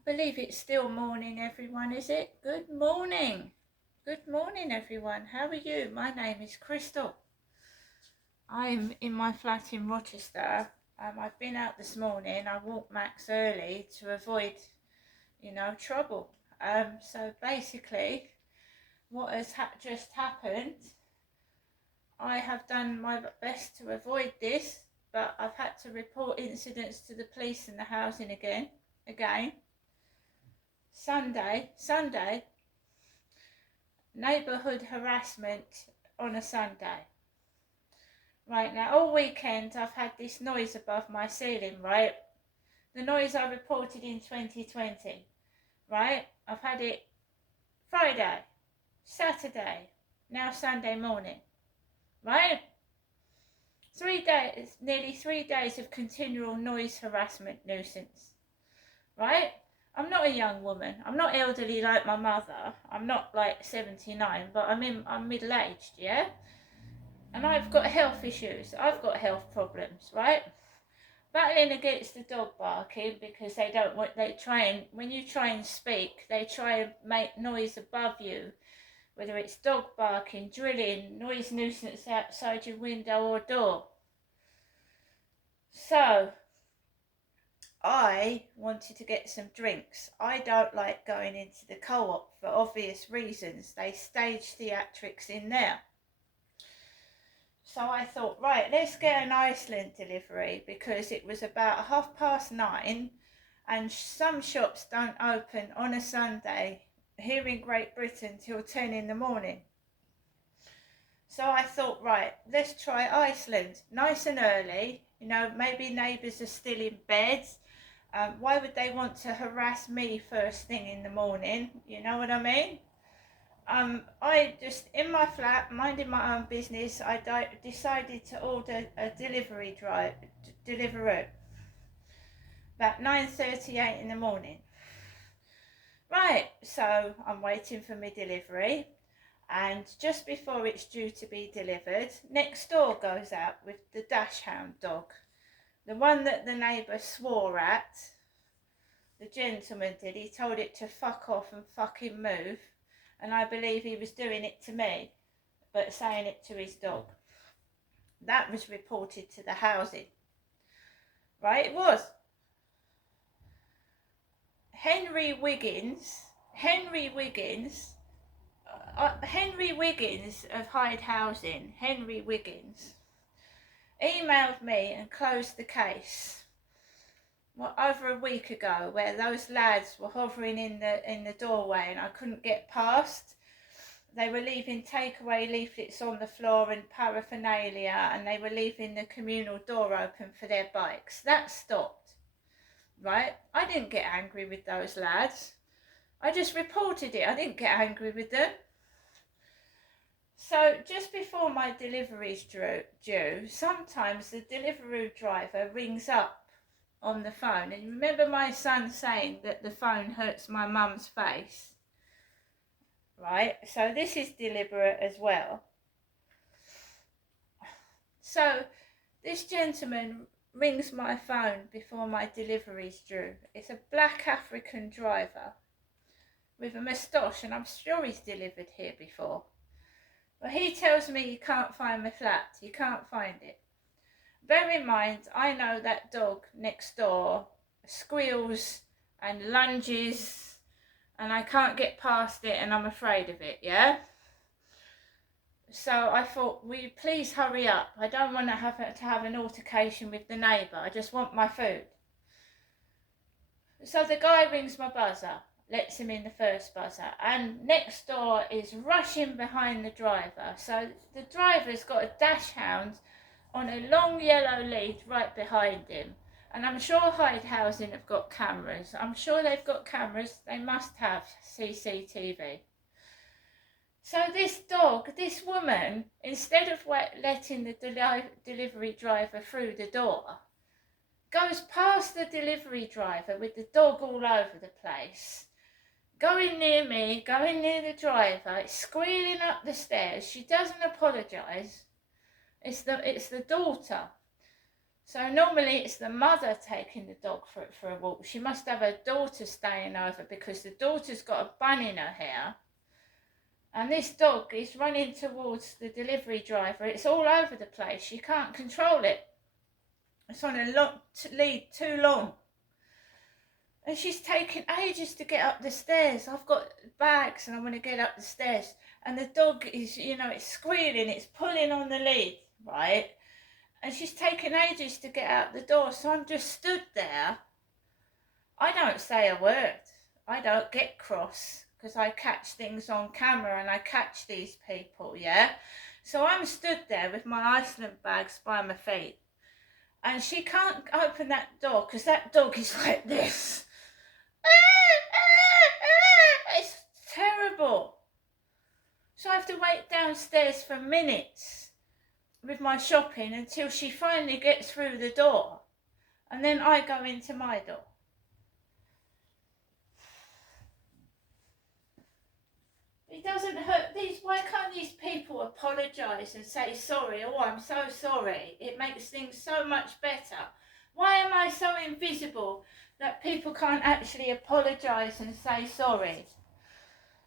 I believe it's still morning, everyone, is it? Good morning. Good morning, everyone. How are you? My name is Crystal. I'm in my flat in Rochester. I've been out this morning. I walked Max early to avoid, trouble. So basically, what has just happened, I have done my best to avoid this, but I've had to report incidents to the police and the housing again. Sunday, neighbourhood harassment on a Sunday. Right, now all weekend I've had this noise above my ceiling, right? The noise I reported in 2020, right? I've had it Friday, Saturday, now Sunday morning, right? 3 days, nearly 3 days of continual noise harassment nuisance, right? I'm not a young woman. I'm not elderly like my mother. I'm not like 79, but I'm middle-aged, yeah? And I've got health issues. I've got health problems, right? Battling against the dog barking because when you try and speak, they try and make noise above you, whether it's dog barking, drilling, noise nuisance outside your window or door. So, I wanted to get some drinks. I don't like going into the co-op for obvious reasons. They stage theatrics in there. So I thought, right, let's get an Iceland delivery because it was about 9:30 and some shops don't open on a Sunday here in Great Britain till 10 in the morning. So I thought, right, let's try Iceland. Nice and early, maybe neighbours are still in bed. Why would they want to harass me first thing in the morning? You know what I mean? I just, in my flat, minding my own business, I decided to order a deliverer, about 9:38 in the morning. Right, so I'm waiting for my delivery, and just before it's due to be delivered, next door goes out with the dachshund dog, the one that the neighbour swore at. The gentleman did. He told it to fuck off and fucking move, and I believe he was doing it to me, but saying it to his dog. That was reported to the housing. Right, it was. Henry Wiggins of Hyde Housing, Henry Wiggins, emailed me and closed the case over a week ago, where those lads were hovering in the doorway and I couldn't get past. They were leaving takeaway leaflets on the floor and paraphernalia, and they were leaving the communal door open for their bikes. That stopped, right? I didn't get angry with those lads. I just reported it. I didn't get angry with them. So just before my delivery's due, sometimes the delivery driver rings up on the phone. And remember my son saying that the phone hurts my mum's face? Right, so this is deliberate as well. So this gentleman rings my phone before my delivery's due. It's a black African driver with a moustache, and I'm sure he's delivered here before. But he tells me he can't find my flat. He can't find it. Bear in mind, I know that dog next door squeals and lunges, and I can't get past it, and I'm afraid of it, yeah? So I thought, will you please hurry up? I don't want to have an altercation with the neighbour. I just want my food. So the guy rings my buzzer, lets him in the first buzzer, and next door is rushing behind the driver. So the driver's got a dachshund on a long yellow lead right behind him. And I'm sure Hyde Housing have got cameras. I'm sure they've got cameras. They must have CCTV. So this woman, instead of letting the delivery driver through the door, goes past the delivery driver with the dog all over the place, going near me, going near the driver, squealing up the stairs. She doesn't apologise. It's the daughter. So normally it's the mother taking the dog for a walk. She must have her daughter staying over because the daughter's got a bun in her hair. And this dog is running towards the delivery driver. It's all over the place. She can't control it. It's on a lead too long. And she's taking ages to get up the stairs. I've got bags and I want to get up the stairs. And the dog is, it's squealing, it's pulling on the lead, right? And she's taking ages to get out the door. So I'm just stood there. I don't say a word. I don't get cross because I catch things on camera and I catch these people, yeah? So I'm stood there with my Iceland bags by my feet. And she can't open that door because that dog is like this. It's terrible. So I have to wait downstairs for minutes with my shopping until she finally gets through the door. And then I go into my door. It doesn't hurt why can't these people apologise and say sorry? Oh, I'm so sorry. It makes things so much better. Why am I so invisible that people can't actually apologise and say sorry?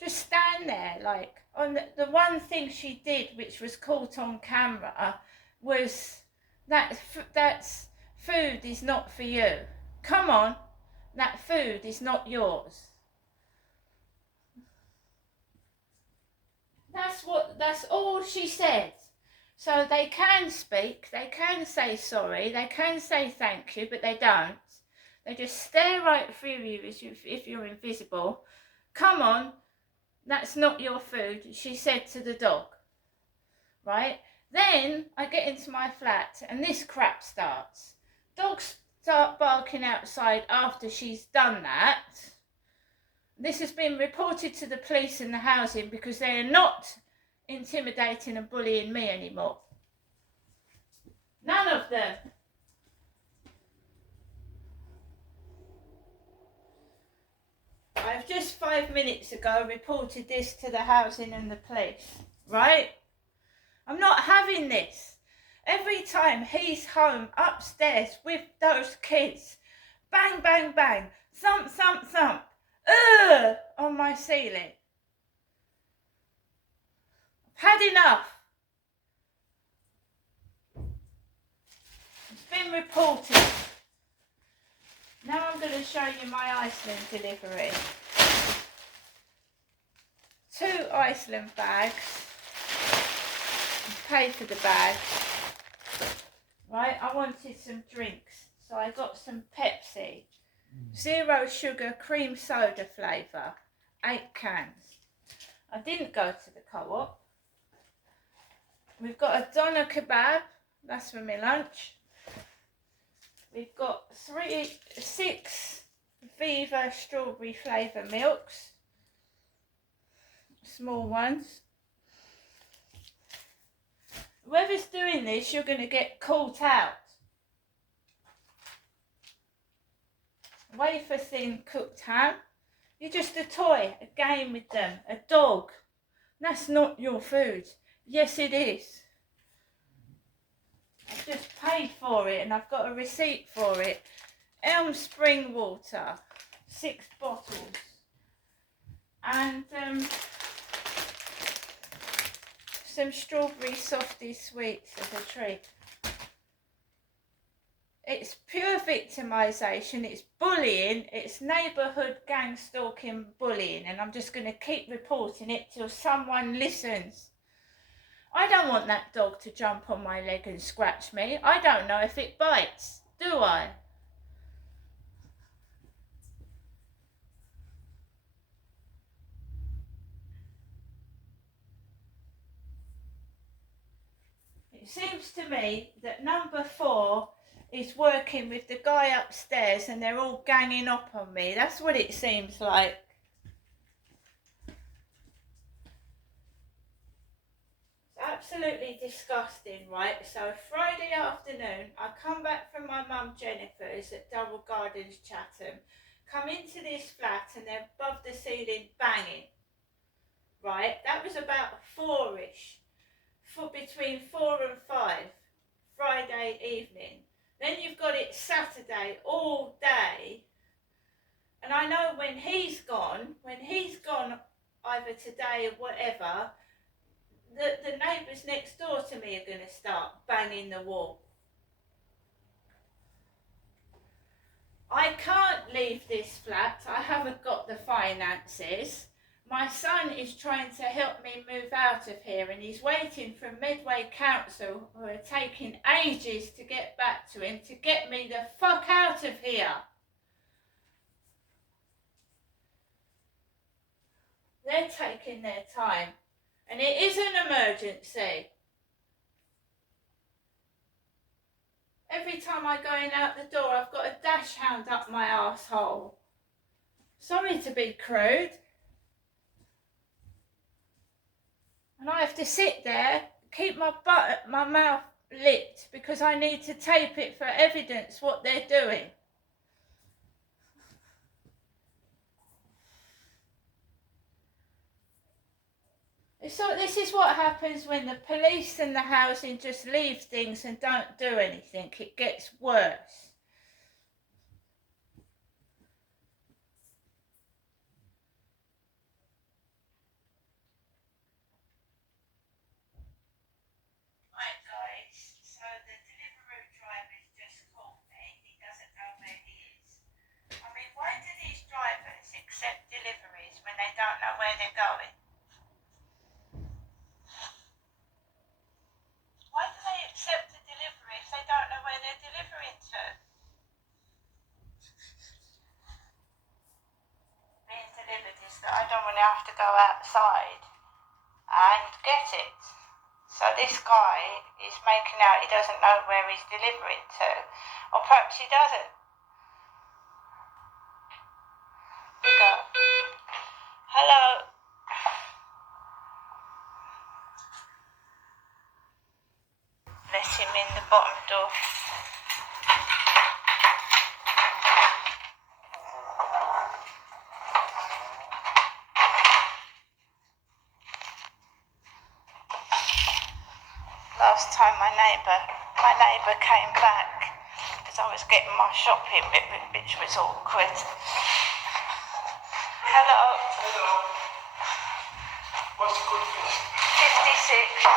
Just stand there, like, on the one thing she did, which was caught on camera, was that's food is not for you. Come on, that food is not yours. That's all she said. So they can speak, they can say sorry, they can say thank you, but they don't. They just stare right through you if you're invisible. Come on, that's not your food, she said to the dog. Right? Then I get into my flat and this crap starts. Dogs start barking outside after she's done that. This has been reported to the police in the housing because they are not intimidating and bullying me anymore. None of them. I've just 5 minutes ago reported this to the housing and the police, right? I'm not having this. Every time he's home upstairs with those kids, bang, bang, bang, thump, thump, thump, on my ceiling. I've had enough. It's been reported. Now I'm going to show you my Iceland delivery. 2 Iceland bags. Pay for the bags. Right, I wanted some drinks, so I got some Pepsi. 0 sugar cream soda flavour. 8 cans. I didn't go to the co-op. We've got a doner kebab. That's for my lunch. We've got 6 Viva strawberry flavour milks. Small ones. Whoever's doing this, you're going to get caught out. Wafer thin cooked ham. You're just a toy, a game with them, a dog. That's not your food. Yes, it is. I've just paid for it and I've got a receipt for it. Elm Spring water, 6 bottles. And some strawberry softy sweets as a treat. It's pure victimisation, it's bullying, it's neighbourhood gang stalking bullying, and I'm just going to keep reporting it till someone listens. I don't want that dog to jump on my leg and scratch me. I don't know if it bites, do I? It seems to me that number 4 is working with the guy upstairs and they're all ganging up on me. That's what it seems like. Absolutely disgusting, right? So Friday afternoon, I come back from my mum Jennifer's at Double Gardens, Chatham, come into this flat and they're above the ceiling banging, right? That was about 4-ish, between 4 and 5, Friday evening. Then you've got it Saturday all day. And I know when he's gone either today or whatever, the neighbours next door to me are going to start banging the wall. I can't leave this flat. I haven't got the finances. My son is trying to help me move out of here, and he's waiting for Medway Council, who are taking ages to get back to him, to get me the fuck out of here. They're taking their time, and it is an emergency. Every time I go in out the door, I've got a dash hound up my arsehole. Sorry to be crude. And I have to sit there, keep my mouth lit, because I need to tape it for evidence what they're doing. So this is what happens when the police and the housing just leave things and don't do anything. It gets worse. Right guys, so the delivery driver's just called me. He doesn't know where he is. I mean, why do these drivers accept deliveries when they don't know where they're going? Why do they accept a delivery if they don't know where they're delivering to? Being delivered is that I don't want to have to go outside and get it. So this guy is making out he doesn't know where he's delivering to, or perhaps he doesn't. We go, hello. Let him in the bottom door. Last time my neighbour came back because I was getting my shopping, which was awkward. Hello. Hello. What's the good fish? 56.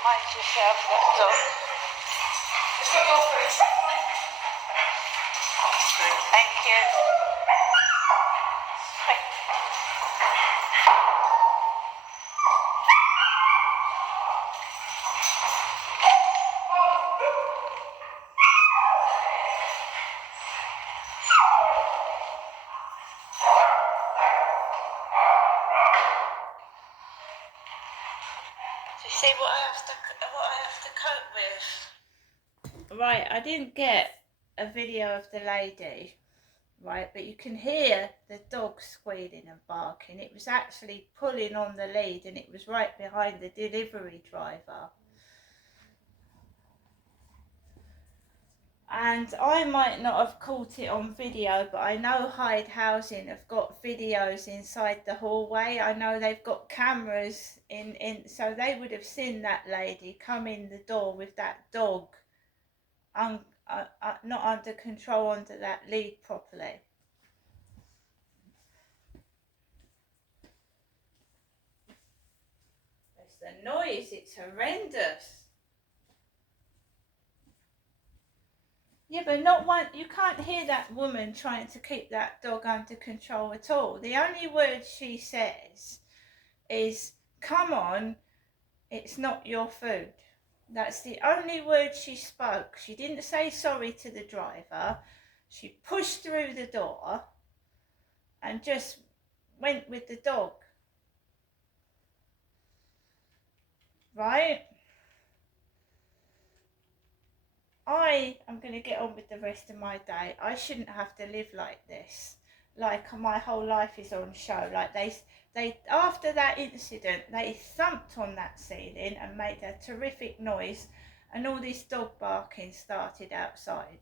Mind yourself, that dog. It's got your face. Thank you. See what I have to cope with. Right, I didn't get a video of the lady, right, but you can hear the dog squealing and barking. It was actually pulling on the lead, and it was right behind the delivery driver. And I might not have caught it on video, but I know Hyde Housing have got videos inside the hallway. I know they've got cameras in, so they would have seen that lady come in the door with that dog not under control, under that lead properly. It's the noise, it's horrendous. Yeah, but not one. You can't hear that woman trying to keep that dog under control at all. The only word she says is, "Come on, it's not your food." That's the only word she spoke. She didn't say sorry to the driver. She pushed through the door and just went with the dog. Right? I am going to get on with the rest of my day. I shouldn't have to live like this. Like my whole life is on show. Like they after that incident, they thumped on that ceiling and made a terrific noise, and all this dog barking started outside.